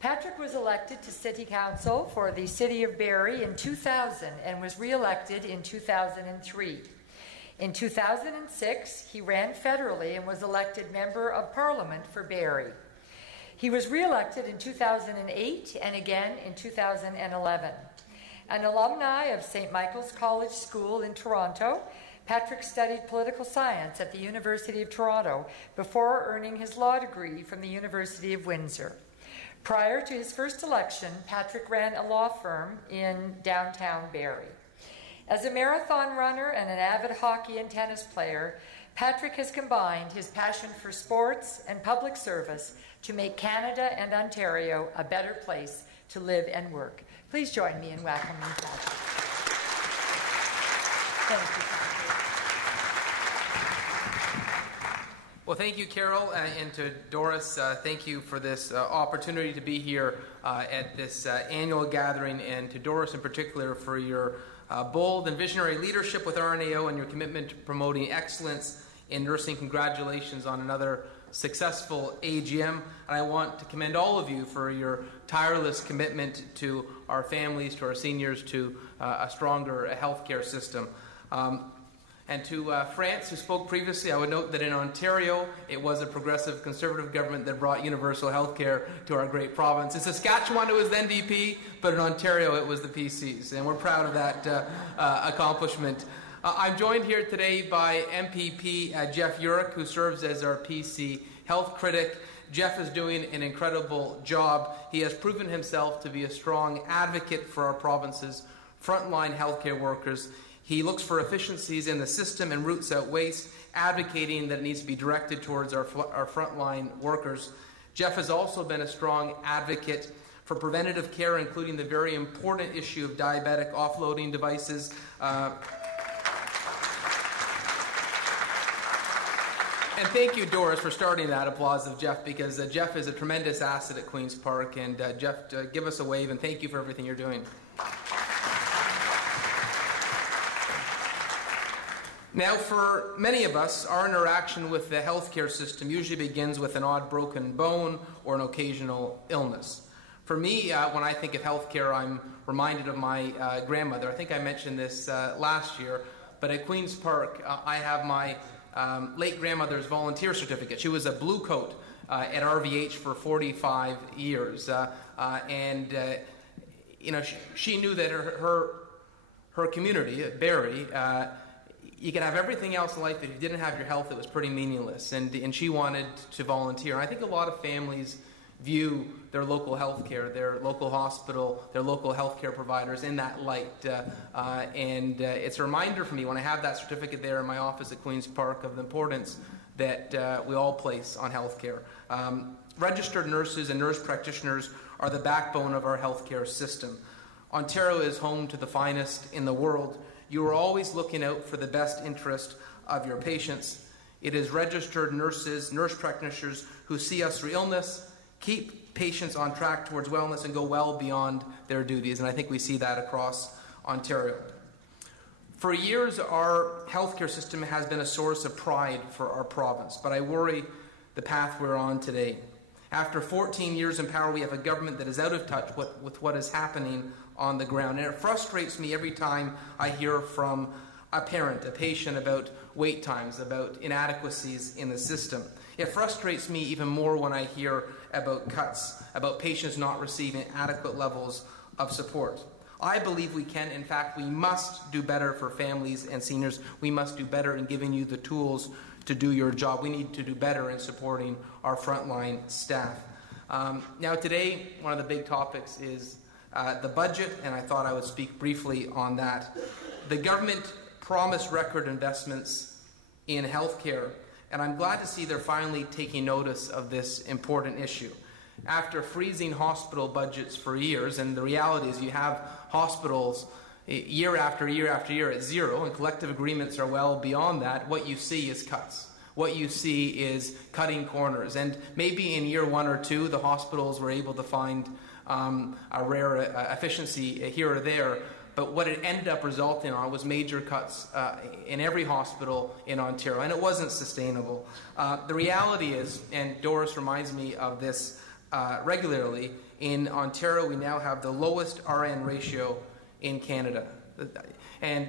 Patrick was elected to City Council for the City of Barrie in 2000 and was re-elected in 2003. In 2006, he ran federally and was elected Member of Parliament for Barrie. He was re-elected in 2008 and again in 2011. An alumni of St. Michael's College School in Toronto, Patrick studied political science at the University of Toronto before earning his law degree from the University of Windsor. Prior to his first election, Patrick ran a law firm in downtown Barrie. As a marathon runner and an avid hockey and tennis player, Patrick has combined his passion for sports and public service to make Canada and Ontario a better place to live and work. Please join me in welcoming Patrick. Thank you, Patrick. Well, thank you, Carol, and to Doris, thank you for this opportunity to be here at this annual gathering, and to Doris in particular for your bold and visionary leadership with RNAO and your commitment to promoting excellence in nursing. Congratulations on another successful AGM, and I want to commend all of you for your tireless commitment to our families, to our seniors, to a stronger healthcare system. And to France, who spoke previously, I would note that in Ontario, it was a progressive Conservative government that brought universal health care to our great province. In Saskatchewan, it was the NDP, but in Ontario, it was the PCs, and we're proud of that accomplishment. I'm joined here today by MPP Jeff Urich, who serves as our PC health critic. Jeff is doing an incredible job. He has proven himself to be a strong advocate for our province's frontline healthcare workers. He looks for efficiencies in the system and roots out waste, advocating that it needs to be directed towards our frontline workers. Jeff has also been a strong advocate for preventative care, including the very important issue of diabetic offloading devices. And thank you, Doris, for starting that applause of Jeff, because Jeff is a tremendous asset at Queen's Park. And Jeff, give us a wave, and thank you for everything you're doing. Now, for many of us, our interaction with the healthcare system usually begins with an odd broken bone or an occasional illness. For me, when I think of healthcare, I'm reminded of my grandmother. I think I mentioned this last year, but at Queen's Park, I have my late grandmother's volunteer certificate. She was a blue coat at RVH for 45 years, you know, she knew that her community, Barrie, you could have everything else in life, but if you didn't have your health, it was pretty meaningless. And she wanted to volunteer. And I think a lot of families view their local health care, their local hospital, their local health care providers in that light. It's a reminder for me when I have that certificate there in my office at Queen's Park of the importance that we all place on health care. Registered nurses and nurse practitioners are the backbone of our healthcare system. Ontario is home to the finest in the world. You are always looking out for the best interest of your patients. It is registered nurses, nurse practitioners who see us through illness, keep patients on track towards wellness, and go well beyond their duties. And I think we see that across Ontario. For years, our healthcare system has been a source of pride for our province, but I worry the path we're on today. After 14 years in power, we have a government that is out of touch with what is happening on the ground. And it frustrates me every time I hear from a parent, a patient, about wait times, about inadequacies in the system. It frustrates me even more when I hear about cuts, about patients not receiving adequate levels of support. I believe we can, in fact, we must do better for families and seniors. We must do better in giving you the tools to do your job. We need to do better in supporting our frontline staff. Now today, one of the big topics is the budget, and I thought I would speak briefly on that. The government promised record investments in healthcare, and I'm glad to see they're finally taking notice of this important issue. After freezing hospital budgets for years, and the reality is you have hospitals year after year after year at zero, and collective agreements are well beyond that, what you see is cuts. What you see is cutting corners. And maybe in year 1 or 2, the hospitals were able to find a rare efficiency here or there, but what it ended up resulting on was major cuts in every hospital in Ontario, and it wasn't sustainable. The reality is, and Doris reminds me of this regularly. In Ontario, we now have the lowest RN ratio in Canada. And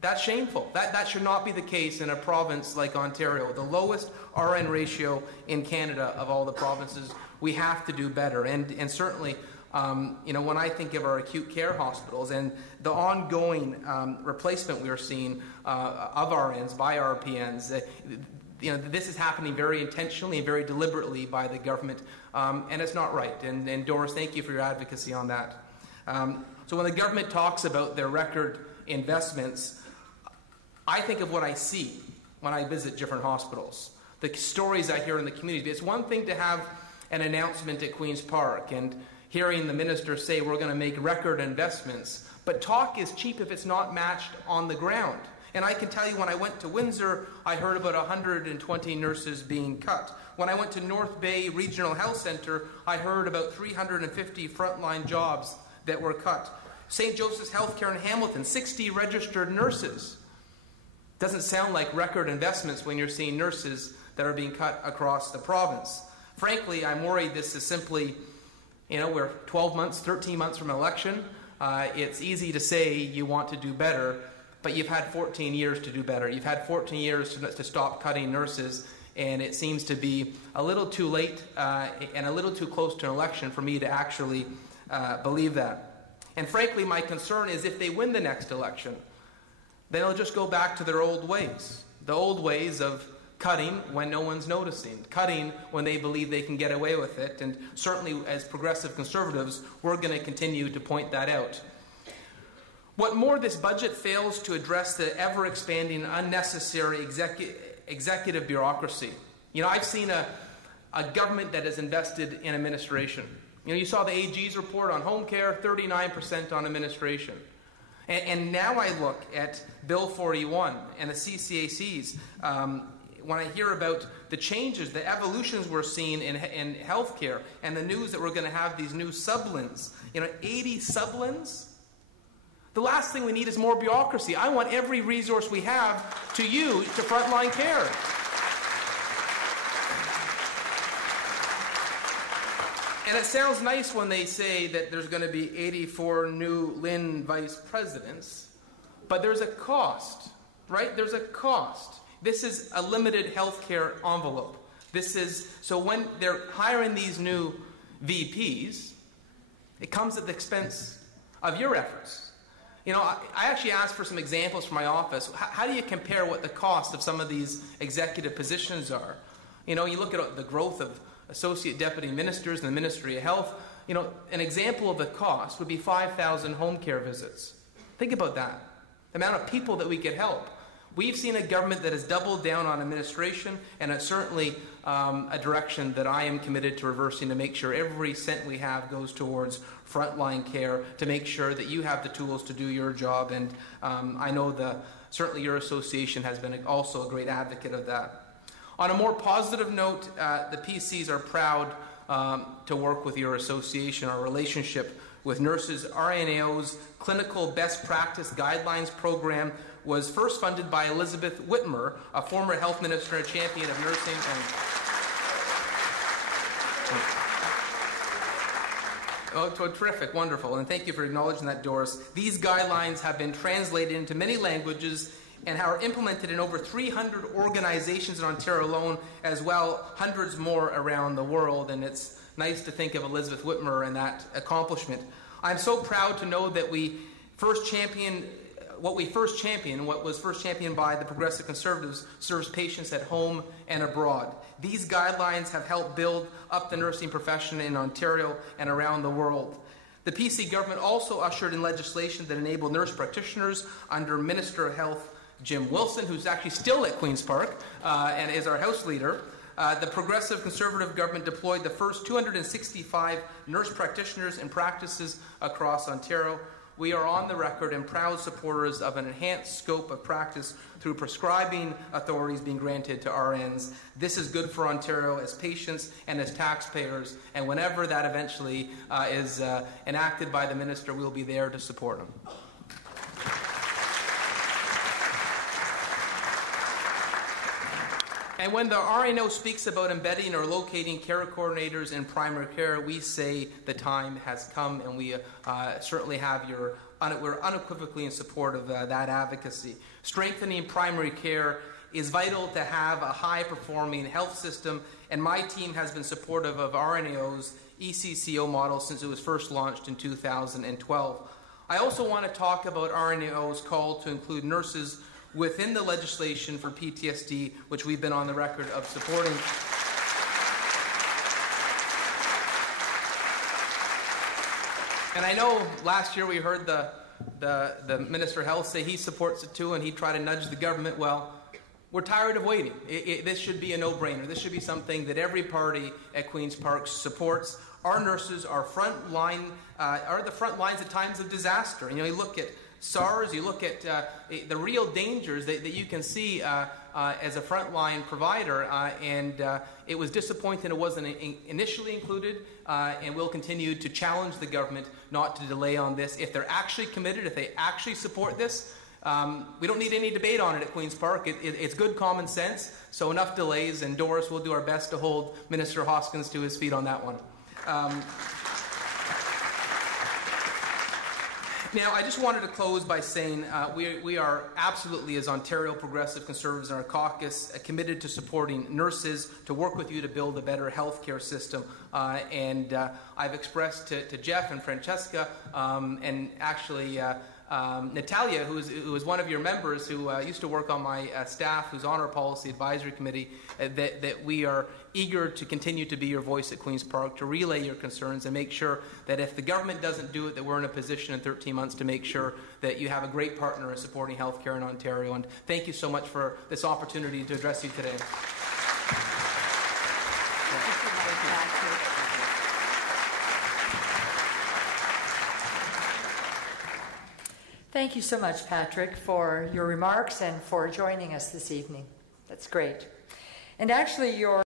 that's shameful. That should not be the case in a province like Ontario. The lowest RN ratio in Canada of all the provinces. We have to do better. And certainly, when I think of our acute care hospitals and the ongoing replacement we are seeing of RNs by RPNs, this is happening very intentionally and very deliberately by the government, and it's not right. And Doris, thank you for your advocacy on that. So when the government talks about their record investments, I think of what I see when I visit different hospitals, the stories I hear in the community. It's one thing to have an announcement at Queen's Park and hearing the minister say we're going to make record investments, but talk is cheap if it's not matched on the ground. And I can tell you, when I went to Windsor, I heard about 120 nurses being cut. When I went to North Bay Regional Health Centre, I heard about 350 frontline jobs that were cut. St. Joseph's Healthcare in Hamilton, 60 registered nurses. Doesn't sound like record investments when you're seeing nurses that are being cut across the province. Frankly, I'm worried this is simply, we're 12 months, 13 months from an election. It's easy to say you want to do better, but you've had 14 years to do better. You've had 14 years to stop cutting nurses, and it seems to be a little too late and a little too close to an election for me to actually believe that. And frankly, my concern is if they win the next election, then they'll just go back to their old ways. The old ways of cutting when no one's noticing, cutting when they believe they can get away with it. And certainly as progressive conservatives, we're going to continue to point that out. What more, this budget fails to address the ever-expanding, unnecessary executive bureaucracy. I've seen a government that has invested in administration. You saw the AG's report on home care, 39% on administration. And now I look at Bill 41 and the CCACs. When I hear about the changes, the evolutions we're seeing in healthcare, and the news that we're going to have these new sublins, 80 sublins. The last thing we need is more bureaucracy. I want every resource we have to use to frontline care. And it sounds nice when they say that there's going to be 84 new Lynn vice presidents, but there's a cost, right? There's a cost. This is a limited healthcare envelope. So when they're hiring these new VPs, it comes at the expense of your efforts. I actually asked for some examples from my office. How do you compare what the cost of some of these executive positions are? You look at the growth of associate deputy ministers in the Ministry of Health. An example of the cost would be 5,000 home care visits. Think about that. The amount of people that we could help. We've seen a government that has doubled down on administration, and it's certainly a direction that I am committed to reversing to make sure every cent we have goes towards frontline care, to make sure that you have the tools to do your job. And I know certainly your association has been also a great advocate of that. On a more positive note, the PCs are proud to work with your association. Our relationship with nurses, RNAO's Clinical Best Practice Guidelines program was first funded by Elizabeth Whitmer, a former health minister and champion of nursing. Terrific, wonderful, and thank you for acknowledging that, Doris. These guidelines have been translated into many languages and are implemented in over 300 organizations in Ontario alone, as well hundreds more around the world, and it's nice to think of Elizabeth Whitmer and that accomplishment. I'm so proud to know that what was first championed by the Progressive Conservatives, serves patients at home and abroad. These guidelines have helped build up the nursing profession in Ontario and around the world. The PC government also ushered in legislation that enabled nurse practitioners under Minister of Health Jim Wilson, who's actually still at Queen's Park and is our House Leader. The Progressive Conservative government deployed the first 265 nurse practitioners in practices across Ontario. We are on the record and proud supporters of an enhanced scope of practice through prescribing authorities being granted to RNs. This is good for Ontario as patients and as taxpayers, and whenever that eventually is enacted by the minister, we'll be there to support him. And when the RNAO speaks about embedding or locating care coordinators in primary care, we say the time has come, and we certainly have we're unequivocally in support of that advocacy. Strengthening primary care is vital to have a high-performing health system, and my team has been supportive of RNAO's ECCO model since it was first launched in 2012. I also want to talk about RNAO's call to include nurses within the legislation for PTSD, which we've been on the record of supporting. And I know last year we heard the Minister of Health say he supports it too, and he'd try to nudge the government. Well, we're tired of waiting. This should be a no-brainer. This should be something that every party at Queen's Park supports. Our nurses are the front lines at times of disaster. You look at SARS, you look at the real dangers that you can see as a frontline provider, and it was disappointing it wasn't initially included, and we'll continue to challenge the government not to delay on this. If they're actually committed, if they actually support this, we don't need any debate on it at Queen's Park. It's good common sense, so enough delays, and Doris will do our best to hold Minister Hoskins to his feet on that one. Now, I just wanted to close by saying we are absolutely, as Ontario Progressive Conservatives in our caucus, committed to supporting nurses, to work with you to build a better healthcare system. And I've expressed to Jeff and Francesca, and actually Natalia, who is one of your members who used to work on my staff, who's on our Policy Advisory Committee, that we are eager to continue to be your voice at Queen's Park, to relay your concerns and make sure that if the government doesn't do it, that we're in a position in 13 months to make sure that you have a great partner in supporting healthcare in Ontario. And thank you so much for this opportunity to address you today. Thank you so much, Patrick, for your remarks and for joining us this evening. That's great. And actually, your